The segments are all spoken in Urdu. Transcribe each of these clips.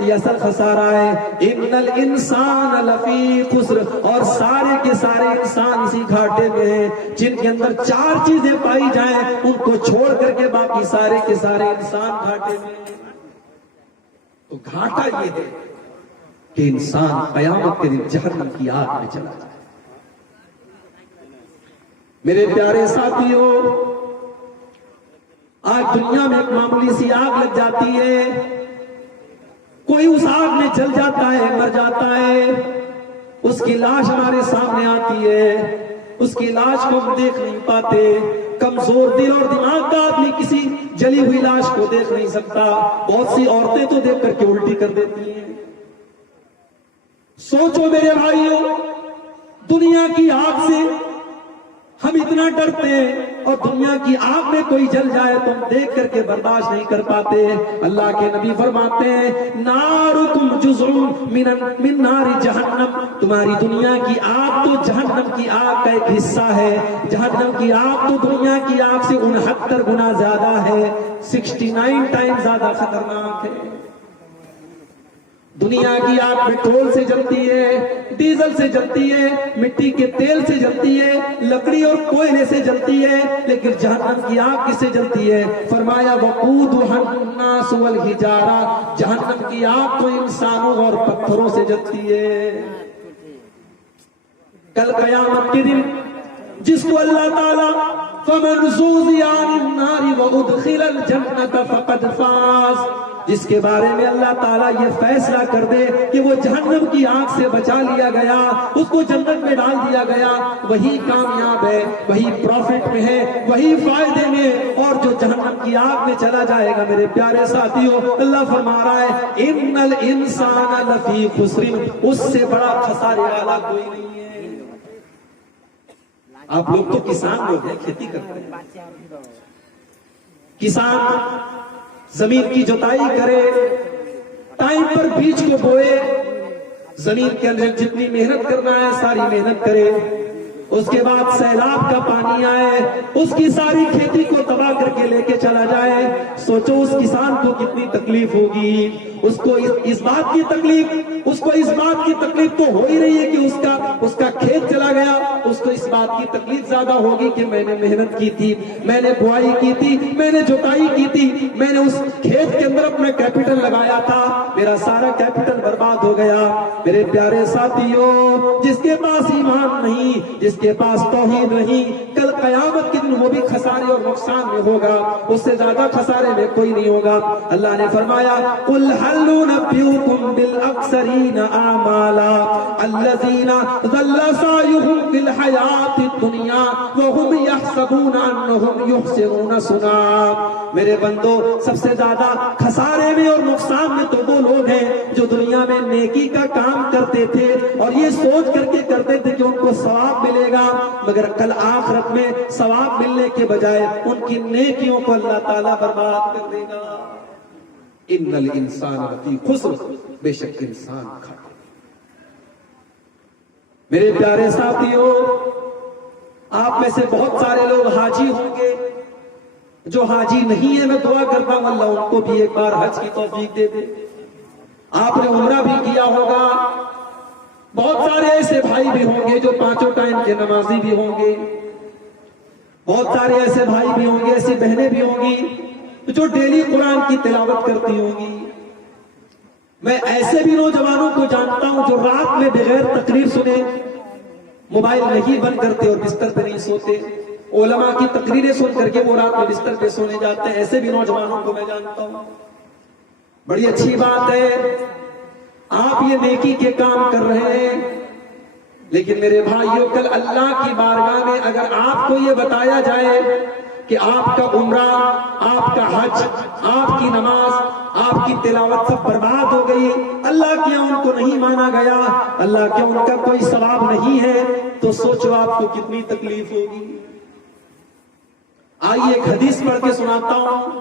یہ اصل خسارہ ہے. ان الانسان لفی خسر، اور سارے کے سارے انسان اسی گھاٹے میں ہیں جن کے اندر 4 چیزیں پائی جائیں ان کو چھوڑ کر کے باقی سارے کے سارے انسان گھاٹے میں ہیں. تو گھاٹا یہ ہے کہ انسان قیامت کے دن جہنم کی آگ میں چلا جائے. میرے پیارے ساتھیوں، آج دنیا میں ایک معمولی سی آگ لگ جاتی ہے، کوئی اس آگ میں جل جاتا ہے، مر جاتا ہے، اس کی لاش ہمارے سامنے آتی ہے، اس کی لاش کو ہم دیکھ نہیں پاتے. کمزور دل اور دماغ کا آدمی کسی جلی ہوئی لاش کو دیکھ نہیں سکتا. بہت سی عورتیں تو دیکھ کر کے الٹی کر دیتی ہیں. سوچو میرے بھائیوں، دنیا کی آگ سے ہم اتنا ڈرتے ہیں اور دنیا کی آگ میں کوئی جل جائے تو ہم دیکھ کر کے برداشت نہیں کر پاتے. اللہ کے نبی فرماتے ہیں نارکم جزء من نار جہنم، تمہاری دنیا کی آگ تو جہنم کی آگ کا ایک حصہ ہے. جہنم کی آگ تو دنیا کی آگ سے 69 گنا زیادہ ہے، 69 ٹائم زیادہ خطرناک ہے. دنیا کی آگ پیٹرول سے جلتی ہے، ڈیزل سے جلتی ہے، مٹی کے تیل سے جلتی ہے، لکڑی اور کوئلے سے جلتی ہے، لیکن جہنم کی آگ کس سے جلتی ہے؟ فرمایا وقودھا الناس والحجارہ، جہنم کی آگ تو انسانوں اور پتھروں سے جلتی ہے. کل قیامت کے دن جس کو اللہ تعالیٰ فَمَنْ زُحْزِحَ عَنِ النَّارِ وَأُدْخِلَ الْجَنَّةَ فَقَدْ فَازَ، جس کے بارے میں اللہ تعالیٰ یہ فیصلہ کر دے کہ وہ جہنم کی آگ سے بچا لیا گیا، اس کو جنت میں ڈال دیا گیا، وہی کامیاب ہے، وہی پروفٹ میں ہے، وہی فائدے میں. اور جو جہنم کی آگ میں چلا جائے گا میرے پیارے ساتھیوں، اللہ فرما رہا ہے ان الانسان لفی خسر، اس سے بڑا خسارے والا کوئی نہیں ہے. آپ لوگ تو کسان لوگ ہیں، کھیتی کرتے ہیں. کسان زمین کی جوتائی کرے، ٹائم پر بیج کو بوئے، زمین کے اندر جتنی محنت کرنا ہے ساری محنت کرے، اس کے بعد سیلاب کا پانی آئے، اس کی ساری کھیتی کو تباہ کر کے لے کے چلا جائے. سوچو اس کسان کو کتنی تکلیف ہوگی. اس کو اس بات کی تکلیف تو ہو ہی رہی ہے کہ اس کا کھیت چلا گیا. اس کو اس بات کی تکلیف زیادہ ہوگی کہ میں نے محنت کی تھی، میں نے بوائی کی تھی، میں نے جوتائی کی تھی، میں نے اس کھیت کے اندر اپنا کیپٹل لگایا تھا، میرا سارا کیپٹل برباد ہو گیا. میرے پیارے ساتھیوں، جس کے پاس ایمان نہیں، جس کے پاس توحید نہیں، کل قیامت کے دن وہ بھی خسارے اور نقصان میں ہوگا، اس سے زیادہ خسارے میں کوئی نہیں ہوگا. اللہ نے فرمایا قل هل ننبئكم بالاخسرین اعمالا الذین ضل سعیهم فی الحیاۃ الدنیا وهم یحسبون انهم یحسنون صنعا. میرے بندو، سب سے زیادہ خسارے میں اور نقصان میں تو وہ لوگ ہیں جو دنیا میں نیکی کا کام کرتے تھے اور یہ سوچ کر کے کرتے تھے کہ ان کو ثواب ملے گا، مگر کل آخرت میں ثواب ملنے کے بجائے ان کی نیکیوں کو اللہ تعالیٰ برباد کر دے گا. ان الانسان لفی خسر، بے شک انسان کھاتا. میرے پیارے ساتھیوں، آپ میں سے بہت سارے لوگ حاجی ہوں گے. جو حاجی نہیں ہے میں دعا کرتا ہوں اللہ ان کو بھی ایک بار حج کی توفیق دے دے. آپ نے عمرہ بھی کیا ہوگا. بہت سارے ایسے بھائی بھی ہوں گے جو 5 ٹائم کے نمازی بھی ہوں گے. بہت سارے ایسے بھائی بھی ہوں گے، ایسی بہنیں بھی ہوں گی جو ڈیلی قرآن کی تلاوت کرتی ہوں گی. میں ایسے بھی نوجوانوں کو جانتا ہوں جو رات میں بغیر تقریر سنے موبائل نہیں بند کرتے اور بستر پہ نہیں سوتے. علماء کی تقریریں سن کر کے وہ رات میں بستر پہ سونے جاتے ہیں. ایسے بھی نوجوانوں کو میں جانتا ہوں. بڑی اچھی بات ہے، آپ یہ نیکی کے کام کر رہے ہیں، لیکن میرے بھائیوں کل اللہ کی بارگاہ میں اگر آپ کو یہ بتایا جائے کہ آپ کا عمرہ، آپ کا حج، آپ کی نماز، آپ کی تلاوت سب برباد ہو گئی، اللہ کیا ان کو نہیں مانا گیا، اللہ کیا ان کا کوئی ثواب نہیں ہے، تو سوچو آپ کو کتنی تکلیف ہوگی. آئیے ایک حدیث پڑھ کے سناتا ہوں.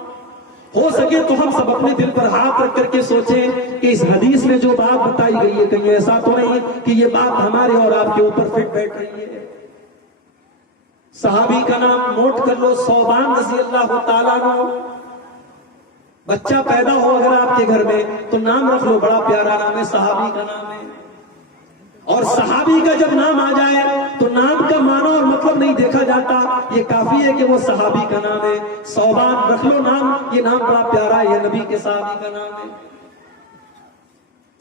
ہو سکے تو ہم سب اپنے دل پر ہاتھ رکھ کر کے سوچیں کہ اس حدیث میں جو بات بتائی گئی ہے کہیں ایسا تو نہیں کہ یہ بات ہمارے اور آپ کے اوپر فٹ بیٹھ رہی ہے. صحابی کا نام نوٹ کر لو، ثوبان رضی اللہ تعالیٰ عنہ. بچہ پیدا ہو اگر آپ کے گھر میں تو نام رکھ لو، بڑا پیارا نام ہے، صحابی کا نام ہے. اور صحابی کا جب نام آ جائے تو نام کا معنی اور مطلب نہیں دیکھا جاتا، یہ کافی ہے کہ وہ صحابی کا نام ہے. صوبان رکھ لو نام، یہ نام بڑا پیارا ہے، یہ نبی کے صحابی کا نام ہے.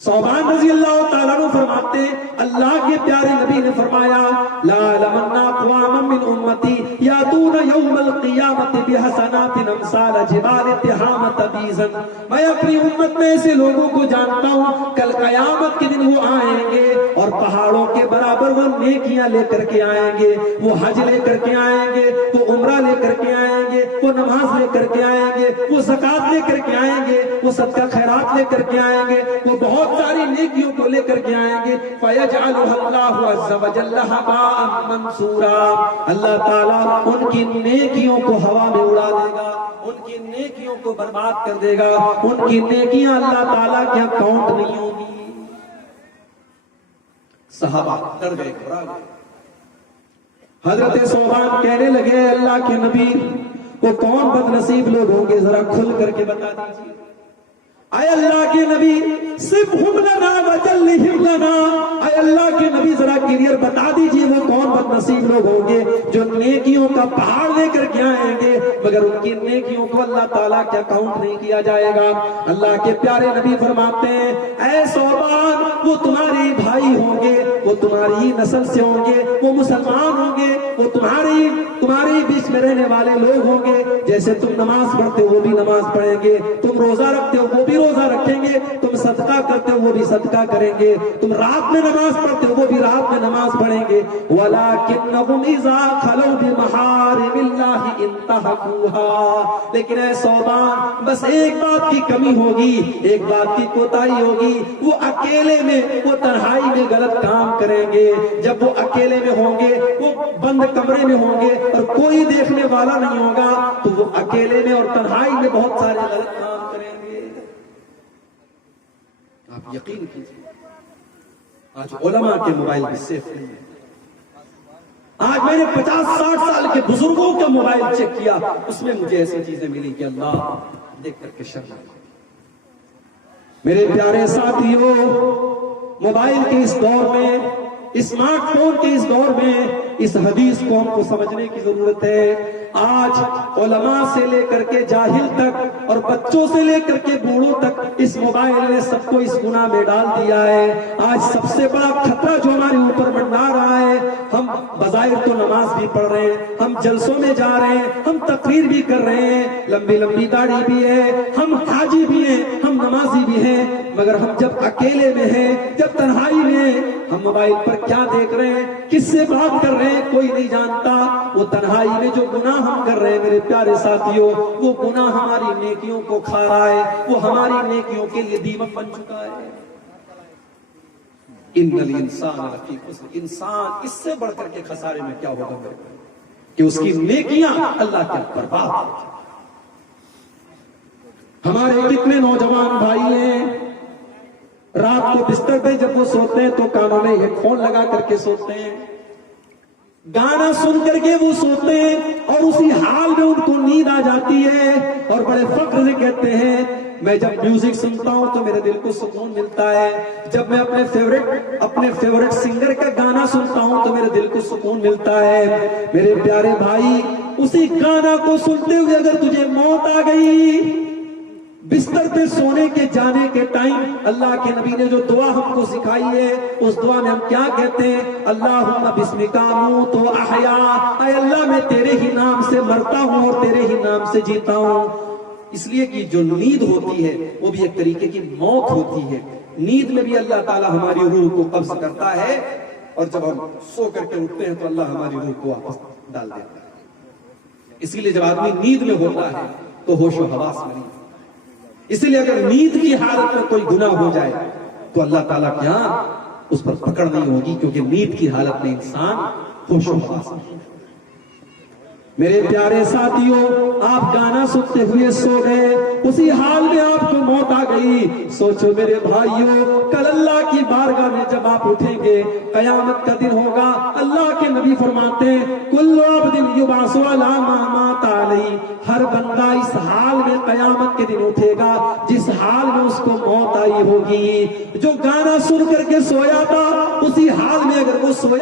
صوبان رضی اللہ تعالیٰ عنہ فرماتے ہیں اللہ کے پیارے نبی نے فرمایا لا لمن اقواما من امتی یاتون یوم القیامت بحسنات امثال جبال تہامۃ بیزا. میں اپنی امت میں ایسے لوگوں کو جانتا ہوں کل قیامت کے دن وہ آئیں گے اور پہاڑوں کے برابر وہ نیکیاں لے کر کے آئیں گے، وہ حج لے کر کے آئیں گے، وہ عمرہ لے کر کے آئیں گے، وہ نماز لے کر کے آئیں گے، وہ زکوٰۃ لے کر کے آئیں گے، وہ صدقہ خیرات لے کر کے آئیں گے، وہ بہت ساری نیکیوں کو لے کر کے آئیں گے. فَيَجْعَلُهَا اللَّهُ عَزَّ وَجَلَّ هَبَاءً مَنْثُورًا. اللہ تعالیٰ ان کی نیکیوں کو ہوا میں اڑا دے گا، ان کی نیکیوں کو برباد کر دے گا، ان کی نیکیاں اللہ تعالیٰ کے اکاؤنٹ نہیں ہوگی. صحابہ ڈر گئے، گھبرا گئے. حضرت صوبان کہنے لگے اللہ کے نبی وہ کون بد نصیب لوگ ہوں گے، ذرا کھل کر کے بتا دیجیے. اے اللہ کے نبی صرف ہم لنا وجلہم لنا، اے اللہ کے نبی ذرا کلیئر بتا دیجئے وہ کون بد نصیب لوگ ہوں گے جو نیکیوں کا پہاڑ لے کر کے آئیں گے مگر ان کی نیکیوں کو اللہ تعالیٰ کے اکاؤنٹ نہیں کیا جائے گا. اللہ کے پیارے نبی فرماتے ہیں اے صوبان وہ تمہارے بھائی ہوں گے، وہ تمہاری ہی نسل سے ہوں گے، وہ مسلمان ہوں گے، وہ تمہارے بیچ میں رہنے والے لوگ ہوں گے. جیسے تم نماز پڑھتے ہو وہ بھی نماز پڑھیں گے، تم روزہ رکھتے ہو وہ بھی روزہ رکھیں گے، تم صدقہ کرتے ہو وہ بھی صدقہ کریں گے، تم رات میں نماز پڑھتے ہو وہ بھی رات میں نماز پڑھیں گے. وَلَكِنَّهُمْ إِذَا خَلَوْا بِمَحَارِمِ اللَّهِ انتهكوها. لیکن اے صوبان بس ایک بات کی کمی ہوگی، ایک بات کی کوتاہی ہوگی، وہ اکیلے میں، وہ تنہائی میں غلط کام کریں گے. جب وہ اکیلے میں ہوں گے، وہ بند کمرے میں ہوں گے اور کوئی دیکھنے والا نہیں ہوگا تو وہ اکیلے میں اور تنہائی میں بہت سارے غلط کام کریں گے. آپ یقین کیجیے آج علماء کے موبائل بھی سیف نہیں ہے. آج میں نے 50-60 سال کے بزرگوں کا موبائل چیک کیا، اس میں مجھے ایسی چیزیں ملی کہ اللہ دیکھ کر کے شرم آئی. میرے پیارے ساتھیوں موبائل کے اس دور میں، اسمارٹ فون کے اس دور میں اس حدیث کو ہم کو سمجھنے کی ضرورت ہے. آج علماء سے لے کر کے جاہل تک اور بچوں سے لے کر کے بوڑھوں تک اس موبائل نے سب کو اس گناہ میں ڈال دیا ہے. آج سب سے بڑا خطرہ جو ہمارے اوپر منڈرا رہا ہے، ہم بظاہر تو نماز بھی پڑھ رہے ہیں، ہم جلسوں میں جا رہے ہیں، ہم تقریر بھی کر رہے ہیں، لمبی لمبی داڑھی بھی ہے، ہم حاجی بھی ہیں، ہم نمازی بھی ہیں، مگر ہم جب اکیلے میں ہیں، جب تنہائی میں ہیں، ہم موبائل پر کیا دیکھ رہے ہیں، کس سے بات کر رہے ہیں کوئی نہیں جانتا. وہ تنہائی میں جو گناہ ہم کر رہے ہیں میرے پیارے ساتھیوں، وہ گناہ ہماری نیکیوں کو کھا رہا ہے، وہ ہماری نیکیوں کے لیے دیمک بن چکا ہے. ان الانسان لفی خسر. انسان اس سے بڑھ کر کے خسارے میں کیا ہوگا کہ اس کی نیکیاں اللہ کے برباد ہو جائیں. ہمارے کتنے نوجوان بھائی ہیں رات کو بستر پہ جب وہ سوتے ہیں تو کانوں میں ہیڈ فون لگا کر کے سوتے ہیں، گانا سن کر کے وہ سوتے ہیں اور اسی حال میں ان کو نیند آ جاتی ہے اور بڑے فخر سے کہتے ہیں میں جب میوزک سنتا ہوں تو میرے دل کو سکون ملتا ہے، جب میں اپنے فیورٹ سنگر کا گانا سنتا ہوں تو میرے دل کو سکون ملتا ہے. میرے پیارے بھائی اسی گانا کو سنتے ہوئے اگر تجھے موت آ گئی بستر پہ سونے کے جانے کے ٹائم، اللہ کے نبی نے جو دعا ہم کو سکھائی ہے اس دعا میں ہم کیا کہتے ہیں؟ اللہم بسمک اموت و احیا. اے اللہ میں تیرے ہی نام سے مرتا ہوں اور تیرے ہی نام سے جیتا ہوں. اس لیے کہ جو نیند ہوتی ہے وہ بھی ایک طریقے کی موت ہوتی ہے. نیند میں بھی اللہ تعالی ہماری روح کو قبض کرتا ہے اور جب ہم سو کر کے اٹھتے ہیں تو اللہ ہماری روح کو واپس ڈال دیتا ہے. اسی لیے جب آدمی نیند میں ہوتا ہے تو ہوش و حواس میں نہیں. اسی لیے اگر نیند کی حالت میں کوئی گناہ ہو جائے تو اللہ تعالیٰ کیا اس پر پکڑ نہیں ہوگی، کیونکہ نیند کی حالت میں انسان ہوش و حواس میں. میرے پیارے ساتھیوں، آپ گانا سنتے ہوئے سو گئے، اسی حال میں آپ کو موت آ گئی۔ سوچو میرے بھائیوں، کل اللہ کی بارگاہ میں جب آپ اٹھیں گے، قیامت کا دن ہوگا، اللہ کے نبی فرماتے ہیں کل عبد یبعث علی ما مات علیہ، ہر بندہ اس حال میں قیامت کے دن اٹھے گا جس حال میں اس کو موت آئی ہوگی۔ جو گانا سن کر کے سویا تھا، اسی حال میں اگر وہ سویا